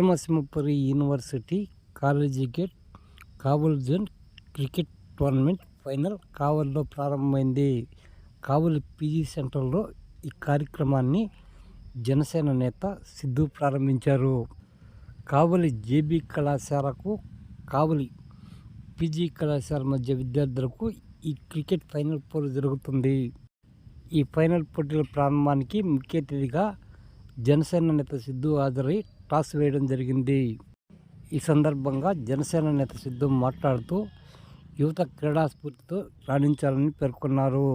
Vikrama Simhapuri university college gate కావలి zone cricket tournament final కావలిలో ప్రారంభమైంది. కావలి PG సెంటర్లో ఈ కార్యక్రమాన్ని జనసేన నేత సిద్ధు ప్రారంభించారు. కావలి జేబీ కళాశాలకు కావలి పీజీ కళాశాల మధ్య విద్యార్థులకు ఈ క్రికెట్ ఫైనల్ పోరు జరుగుతుంది. ఈ ఫైనల్ పోటీల ప్రారంభానికి ముఖ్య అతిథిగా జనసేన నేత సిద్ధు హాజరై టాస్ వేయడం జరిగింది. ఈ సందర్భంగా జనసేన నేత సిద్ధు మాట్లాడుతూ యువత క్రీడా స్ఫూర్తితో రాణించాలని పేర్కొన్నారు.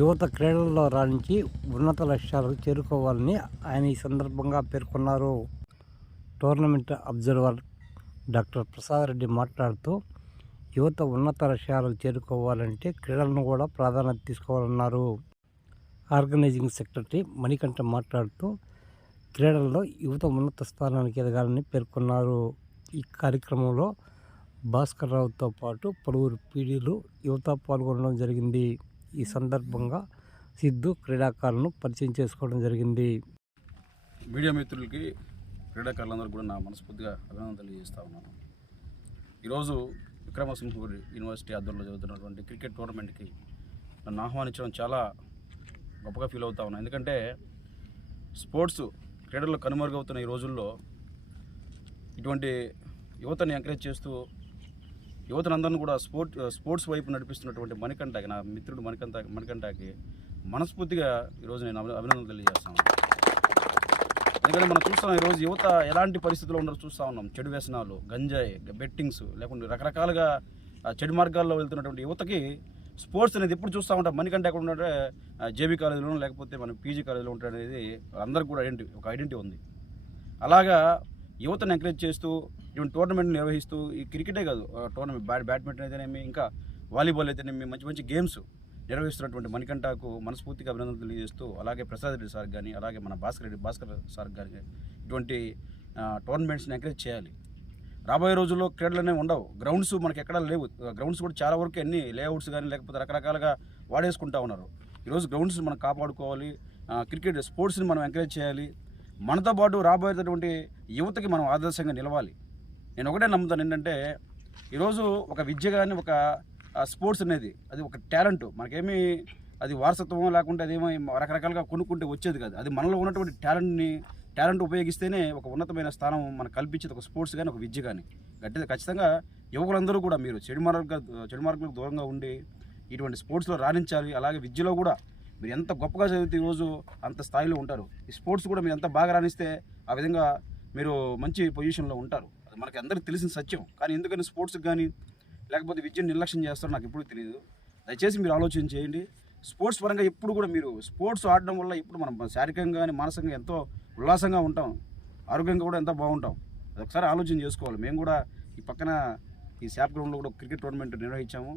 యువత క్రీడల్లో రాణించి ఉన్నత లక్ష్యాలకు చేరుకోవాలని ఆయన ఈ సందర్భంగా పేర్కొన్నారు. Tournament observer doctor Prasad Reddy మాట్లాడుతూ యువత ఉన్నత లక్ష్యాలకు చేరుకోవాలంటే క్రీడలను కూడా ప్రాధాన్యత తీసుకోవాలన్నారు. ఆర్గనైజింగ్ సెక్రటరీ మణికంఠ మాట్లాడుతూ క్రీడల్లో యువత ఉన్నత స్థానానికి ఎదగాలని పేర్కొన్నారు. ఈ కార్యక్రమంలో భాస్కర్ రావుతో పాటు పలువురు పీడీలు యువత పాల్గొనడం జరిగింది. ఈ సందర్భంగా సిద్ధు క్రీడాకారులను పరిచయం చేసుకోవడం జరిగింది. మీడియా మిత్రులకి క్రీడాకారులందరూ కూడా నా మనస్ఫూర్తిగా అభినందనలు తెలియజేస్తా ఉన్నాను. ఈరోజు విక్రమసింహపురి యూనివర్సిటీ ఆధ్వర్యంలో జరుగుతున్నటువంటి క్రికెట్ టోర్నమెంట్కి నన్ను ఆహ్వానించడం చాలా గొప్పగా ఫీల్ అవుతా ఉన్నాను. ఎందుకంటే స్పోర్ట్స్ క్రీడల్లో కనుమరుగవుతున్న ఈ రోజుల్లో ఇటువంటి యువతని ఎంకరేజ్ చేస్తూ యువతనందరినీ కూడా స్పోర్ట్స్ వైపు నడిపిస్తున్నటువంటి మణికంఠకి, నా మిత్రుడు మణికంఠకి మనస్ఫూర్తిగా ఈరోజు నేను అభినందనలు తెలియజేస్తాను. ఎందుకంటే మనం చూస్తున్నాం ఈరోజు యువత ఎలాంటి పరిస్థితుల్లో ఉన్నారో చూస్తూ ఉన్నాం. చెడు వ్యసనాలు, గంజాయి, బెట్టింగ్స్, లేకుంటే రకరకాలుగా చెడు మార్గాల్లో వెళ్తున్నటువంటి యువతకి స్పోర్ట్స్ అనేది ఎప్పుడు చూస్తూ ఉంటాం. మణికంఠ ఎక్కడ ఉంటే జేబీ కాలేజీలో లేకపోతే మన పీజీ కాలేజీలో ఉంటాడు అనేది అందరికి కూడా ఒక ఐడెంటిటీ ఉంది. అలాగా యువతను ఎంకరేజ్ చేస్తూ ఇటువంటి టోర్నమెంట్ నిర్వహిస్తూ ఈ క్రికెటే కాదు, టోర్నమెంట్ బ్యాడ్మింటన్ అయితేనేమి, ఇంకా వాలీబాల్ అయితేనేమి, మంచి మంచి గేమ్స్ నిర్వహిస్తున్నటువంటి మణికంఠకు మనస్ఫూర్తిగా అభినందనలు తెలియజేస్తూ, అలాగే ప్రసాద్ రెడ్డి సార్ కానీ, అలాగే మన భాస్కర్ సార్ కానీ ఇటువంటి టోర్నమెంట్స్ని ఎంకరేజ్ చేయాలి. రాబోయే రోజుల్లో క్రీడలనే ఉండవు, గ్రౌండ్స్ మనకి ఎక్కడా లేవు. గ్రౌండ్స్ కూడా చాలా వరకు అన్ని లేఅవుట్స్ కానీ లేకపోతే రకరకాలుగా వాడేసుకుంటూ ఉన్నారు. ఈరోజు గ్రౌండ్స్ మనం కాపాడుకోవాలి, క్రికెట్ స్పోర్ట్స్ని మనం ఎంకరేజ్ చేయాలి. మనతో పాటు రాబోయేటటువంటి యువతకి మనం ఆదర్శంగా నిలవాలి. నేను ఒకటే నమ్ముతాను ఏంటంటే ఈరోజు ఒక విద్య కానీ ఒక స్పోర్ట్స్ అనేది అది ఒక టాలెంట్. మనకేమీ అది వారసత్వం లేకుంటే అదేమో రకరకాలుగా కొనుక్కుంటే వచ్చేది కాదు. అది మనలో ఉన్నటువంటి టాలెంట్ ఉపయోగిస్తేనే ఒక ఉన్నతమైన స్థానం మనకు కల్పించేది ఒక స్పోర్ట్స్ కానీ ఒక విద్య కానీ. ఖచ్చితంగా యువకులందరూ కూడా మీరు చెడు మార్గాలకు దూరంగా ఉండి ఇటువంటి స్పోర్ట్స్లో రాణించాలి. అలాగే విద్యలో కూడా మీరు ఎంత గొప్పగా చదివితే ఈరోజు అంత స్థాయిలో ఉంటారు. ఈ స్పోర్ట్స్ కూడా మీరు ఎంత బాగా రాణిస్తే ఆ విధంగా మీరు మంచి పొజిషన్లో ఉంటారు. అది మనకి అందరికీ తెలిసిన సత్యం. కానీ ఎందుకని స్పోర్ట్స్కి కానీ లేకపోతే విద్యను నిర్లక్ష్యం చేస్తారో నాకు ఎప్పుడు తెలియదు. దయచేసి మీరు ఆలోచన చేయండి. స్పోర్ట్స్ పరంగా ఎప్పుడు కూడా మీరు స్పోర్ట్స్ ఆడడం వల్ల ఇప్పుడు మనం శారీరకంగా కానీ మానసికంగా ఎంతో ఉల్లాసంగా ఉంటాం, ఆరోగ్యంగా కూడా ఎంతో బాగుంటాం. అది ఒకసారి ఆలోచన చేసుకోవాలి. మేము కూడా ఈ పక్కన ఈ శాప్ గ్రౌండ్లో కూడా క్రికెట్ టోర్నమెంట్ నిర్వహించాము.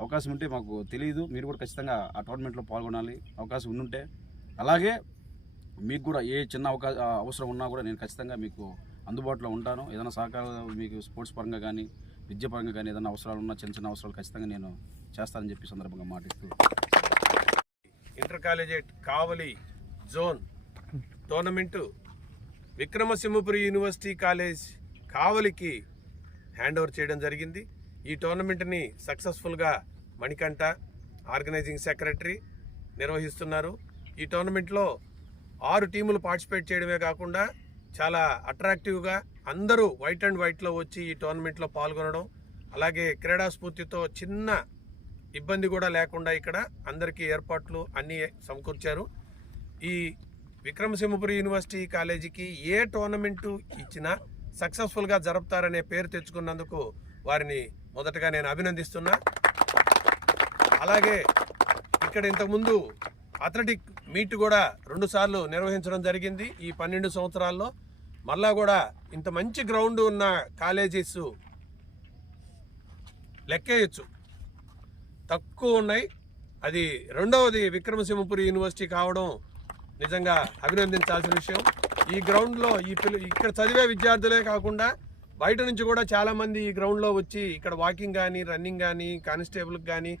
అవకాశం ఉంటే మాకు తెలియదు, మీరు కూడా ఖచ్చితంగా ఆ టోర్నమెంట్లో పాల్గొనాలి అవకాశం ఉండుంటే. అలాగే మీకు కూడా ఏ చిన్న అవసరం ఉన్నా కూడా నేను ఖచ్చితంగా మీకు అందుబాటులో ఉంటాను. ఏదైనా సహకారం మీకు స్పోర్ట్స్ పరంగా కానీ విద్య పరంగా కానీ ఏదైనా అవసరాలు ఉన్నా చిన్న అవసరాలు ఖచ్చితంగా నేను చేస్తానని చెప్పి సందర్భంగా మాటిస్తూ inter collegiate Kavali zone tournament Vikramasimhapuri university college కావలికి హ్యాండ్ ఓవర్ చేయడం జరిగింది. ఈ టోర్నమెంట్ని సక్సెస్ఫుల్గా మణికంఠ ఆర్గనైజింగ్ సెక్రటరీ నిర్వహిస్తున్నారు. ఈ టోర్నమెంట్లో 6 టీములు పార్టిసిపేట్ చేయడమే కాకుండా చాలా అట్రాక్టివ్గా అందరూ వైట్ అండ్ వైట్లో వచ్చి ఈ టోర్నమెంట్లో పాల్గొనడం, అలాగే క్రీడా స్ఫూర్తితో చిన్న ఇబ్బంది కూడా లేకుండా ఇక్కడ అందరికీ ఏర్పాట్లు అన్నీ సమకూర్చారు. ఈ విక్రమసింహపురి యూనివర్సిటీ కాలేజీకి ఏ టోర్నమెంటు ఇచ్చినా సక్సెస్ఫుల్గా జరుపుతారనే పేరు తెచ్చుకున్నందుకు వారిని మొదటగా నేను అభినందిస్తున్నా. అలాగే ఇక్కడ ఇంతకుముందు అథ్లెటిక్ మీట్ కూడా 2 సార్లు నిర్వహించడం జరిగింది ఈ 12 సంవత్సరాల్లో. మళ్ళా కూడా ఇంత మంచి గ్రౌండ్ ఉన్న కాలేజెస్ లెక్కేయచ్చు, తక్కువ ఉన్నాయి. అది రెండవది విక్రమసింహపురి యూనివర్సిటీ కావడం నిజంగా అభినందించాల్సిన విషయం. ఈ గ్రౌండ్లో ఇక్కడ చదివే విద్యార్థులే కాకుండా బయట నుంచి కూడా చాలామంది ఈ గ్రౌండ్లో వచ్చి ఇక్కడ వాకింగ్ కానీ రన్నింగ్ కానీ కానిస్టేబుల్కి కానీ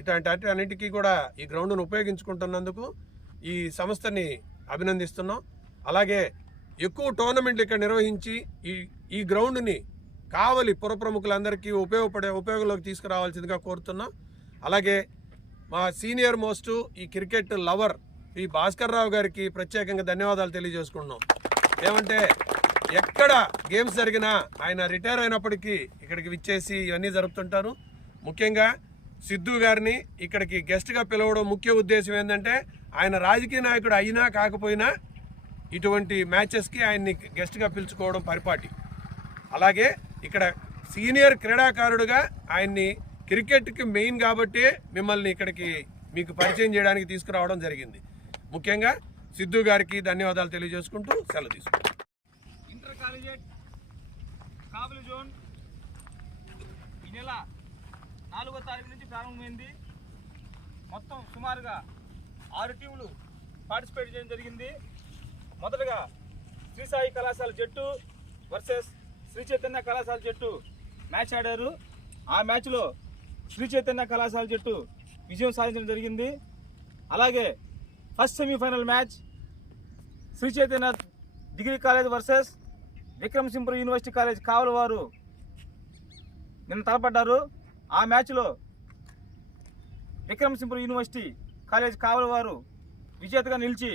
ఇట్లాంటి అన్నిటికీ కూడా ఈ గ్రౌండ్ను ఉపయోగించుకుంటున్నందుకు ఈ సంస్థని అభినందిస్తున్నాం. అలాగే ఎక్కువ టోర్నమెంట్లు ఇక్కడ నిర్వహించి ఈ గ్రౌండ్ని కావలి పుర ప్రముఖులందరికీ ఉపయోగంలోకి తీసుకురావాల్సిందిగా కోరుతున్నాం. అలాగే మా సీనియర్ మోస్ట్ ఈ క్రికెట్ లవర్ ఈ భాస్కర్ రావు గారికి ప్రత్యేకంగా ధన్యవాదాలు తెలియజేసుకుంటున్నాం. ఏమంటే ఎక్కడ గేమ్స్ జరిగినా ఆయన రిటైర్ అయినప్పటికీ ఇక్కడికి విచ్చేసి ఇవన్నీ జరుపుతుంటారు. ముఖ్యంగా సిద్ధు గారిని ఇక్కడికి గెస్ట్గా పిలవడం ముఖ్య ఉద్దేశం ఏంటంటే ఆయన రాజకీయ నాయకుడు అయినా కాకపోయినా ఇటువంటి మ్యాచెస్కి ఆయన్ని గెస్ట్గా పిలుచుకోవడం పరిపాటి. అలాగే ఇక్కడ సీనియర్ క్రీడాకారుడుగా ఆయన్ని క్రికెట్కి మెయిన్ కాబట్టి మిమ్మల్ని ఇక్కడికి మీకు పరిచయం చేయడానికి తీసుకురావడం జరిగింది. ముఖ్యంగా సిద్ధు గారికి ధన్యవాదాలు తెలియజేసుకుంటూ సెలవు తీసుకుంటాం. ఇంటర్ కాలేజెట్ కావలి జోన్ ఈ నెల 4వ తారీఖు నుంచి ప్రారంభమైంది. మొత్తం సుమారుగా 6 టీములు పార్టిసిపేట్ చేయడం జరిగింది. మొదటగా శ్రీ సాయి కళాశాల జట్టు వర్సెస్ శ్రీ చైతన్య కళాశాల జట్టు మ్యాచ్ ఆడారు. ఆ మ్యాచ్లో శ్రీ చైతన్య కళాశాల జట్టు విజయం సాధించడం జరిగింది. అలాగే first semifinal match Sri Chaitanya degree college versus Vikramasimhapuram university college Kavali వారు నిన్న తలపడ్డారు. ఆ మ్యాచ్లో విక్రమసింహపురం యూనివర్సిటీ కాలేజ్ కావలి వారు విజేతగా నిలిచి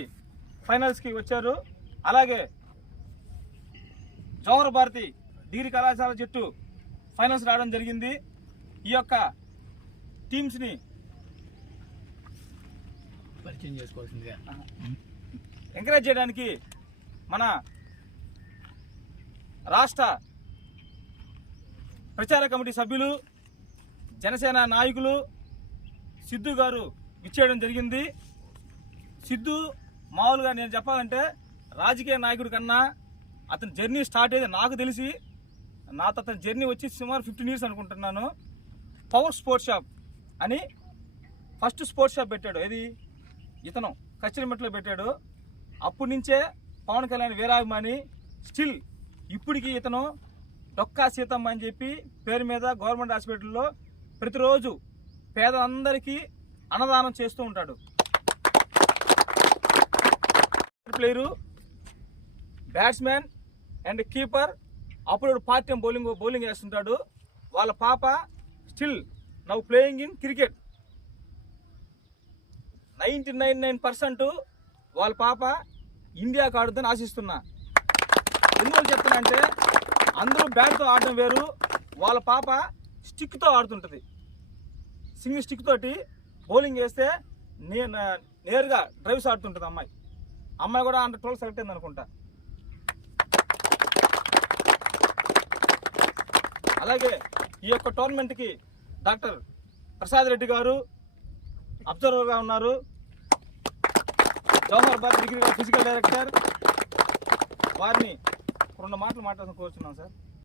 ఫైనల్స్కి వచ్చారు. అలాగే జవహర్ భారతి డిగ్రీ కళాశాల జట్టు ఫైనల్స్ రావడం జరిగింది. ఈ యొక్క టీమ్స్ని పరిచయం చేసుకోవాల్సిందిగా ఎంకరేజ్ చేయడానికి మన రాష్ట్ర ప్రచార కమిటీ సభ్యులు జనసేన నాయకులు సిద్ధు గారు విచ్చేయడం జరిగింది. సిద్ధు మామూలుగా నేను చెప్పాలంటే రాజకీయ నాయకుడి కన్నా అతని జర్నీ స్టార్ట్ అయ్యేది నాకు తెలిసి అతని జర్నీ వచ్చి సుమారు 15 years అనుకుంటున్నాను. పవర్ స్పోర్ట్స్ షాప్ అని ఫస్ట్ స్పోర్ట్స్ షాప్ పెట్టాడు. ఇది ఇతను కచ్చిరిమెట్లో పెట్టాడు. అప్పటి నుంచే పవన్ కళ్యాణ్ వీరాభిమాని. స్టిల్ ఇప్పటికీ ఇతను డొక్కా సీతమ్మ అని చెప్పి పేరు మీద గవర్నమెంట్ హాస్పిటల్లో ప్రతిరోజు పేదలందరికీ అన్నదానం చేస్తూ ఉంటాడు. Player, batsmen and keeper. అప్పుడు పార్ట్ టైం బౌలింగ్ వేస్తుంటాడు. వాళ్ళ పాప still now playing in cricket. 99% వాళ్ళ పాప ఇండియాకు ఆడుతుందని ఆశిస్తున్నా. ఎందువల్ల చెప్తున్నా అంటే అందరూ బ్యాట్తో ఆడడం వేరు, వాళ్ళ పాప స్టిక్తో ఆడుతుంటుంది. సింగిల్ స్టిక్ తోటి బౌలింగ్ వేస్తే నేరుగా డ్రైవ్స్ ఆడుతుంటుంది అమ్మాయి కూడా అండర్ 12 సెలెక్ట్ అయింది అనుకుంటా. అలాగే ఈ యొక్క టోర్నమెంట్కి డాక్టర్ ప్రసాద్ రెడ్డి గారు అబ్జర్వర్గా ఉన్నారు. Jawahar Bharati degree physical director. వారిని 2 మాటలు మాట్లాడాలని కోరుచున్నాం సార్.